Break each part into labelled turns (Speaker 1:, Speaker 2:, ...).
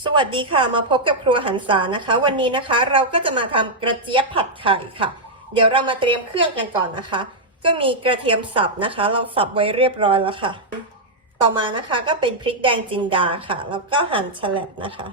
Speaker 1: สวัสดีค่ะมาพบกับครัวหันษานะคะ วันนี้นะคะเราก็จะมาทำกระเจี๊ยบผัดไข่ค่ะ เดี๋ยวเรามาเตรียมเครื่องกันก่อนนะคะ ก็มีกระเทียมสับนะคะ เราสับไว้เรียบร้อยแล้วค่ะ ต่อมานะคะก็เป็นพริกแดงจินดาค่ะ แล้วก็หั่นแฉลบนะคะ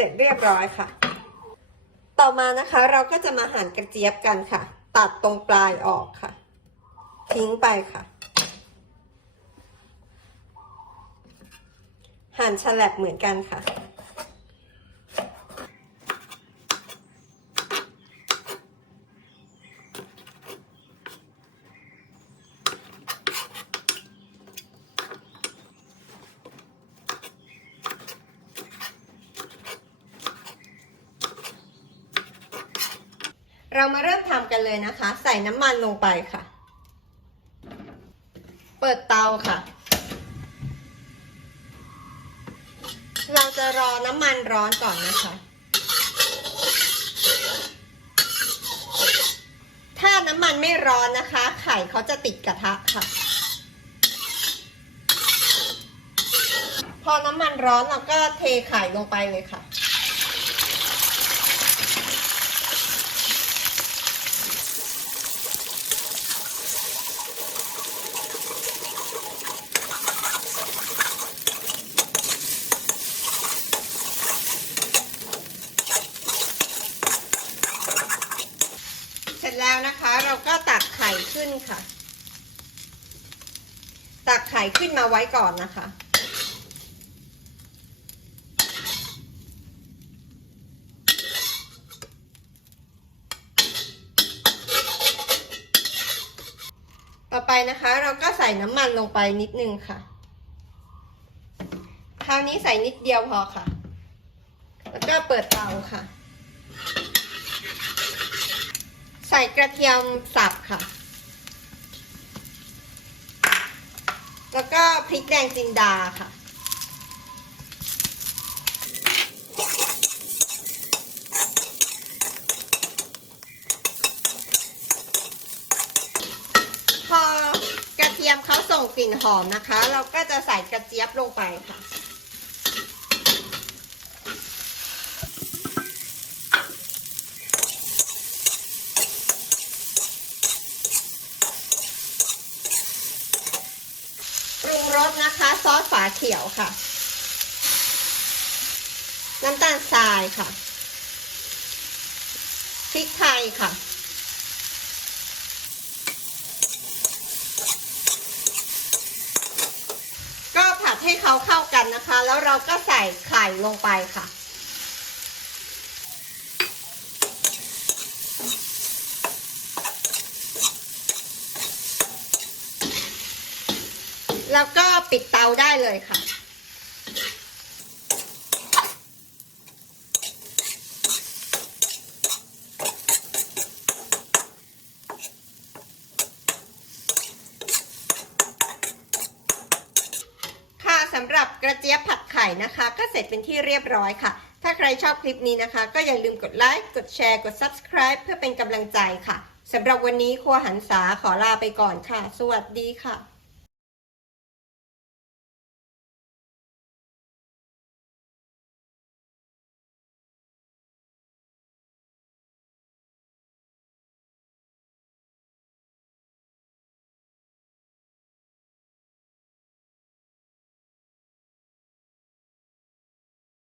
Speaker 1: ร็จเรียบร้อยค่ะ ต่อมานะคะเราก็จะมาหั่นกระเจี๊ยบกันค่ะ ตัดตรงปลายออกค่ะ ทิ้งไปค่ะ หั่นฉลับเหมือนกันค่ะ เรามาเริ่มทำกันเลยนะคะ ใส่น้ำมันลงไปค่ะ เปิดเตาค่ะ เราจะรอน้ำมันร้อนก่อนนะคะ ถ้าน้ำมันไม่ร้อนนะคะ ไข่เขาจะติดกระทะค่ะ พอน้ำมันร้อนเราก็เทไข่ลงไปเลยค่ะ เสร็จแล้ว นะคะ เราก็ตักไข่ขึ้นค่ะ ตักไข่ขึ้นมาไว้ก่อนนะคะ ต่อไปนะคะเราก็ใส่น้ำมันลงไปนิดนึงค่ะ คราวนี้ใส่นิดเดียวพอค่ะ แล้วก็เปิดเตาค่ะ ใส่กระเทียมสับค่ะ แล้วก็พริกแดงจินดาค่ะ พอกระเทียมเขาส่งกลิ่นหอมนะคะ เราก็จะใส่กระเจี๊ยบลงไปค่ะ รสนะคะ ซอสฝาเขียวค่ะ น้ำตาลทรายค่ะ พริกไทยค่ะ ก็ผัดให้เขาเข้ากันนะคะ แล้วเราก็ใส่ไข่ลงไปค่ะ แล้วก็ปิดเตาได้เลยค่ะ ค่ะสำหรับกระเจี๊ยบผัดไข่นะคะ ก็เสร็จเป็นที่เรียบร้อยค่ะ ถ้าใครชอบคลิปนี้นะคะ ก็อย่าลืมกดไลค์กดแชร์กด subscribe เพื่อเป็นกำลังใจค่ะสำหรับวันนี้ครัวหันษาขอลาไปก่อนค่ะ สวัสดีค่ะ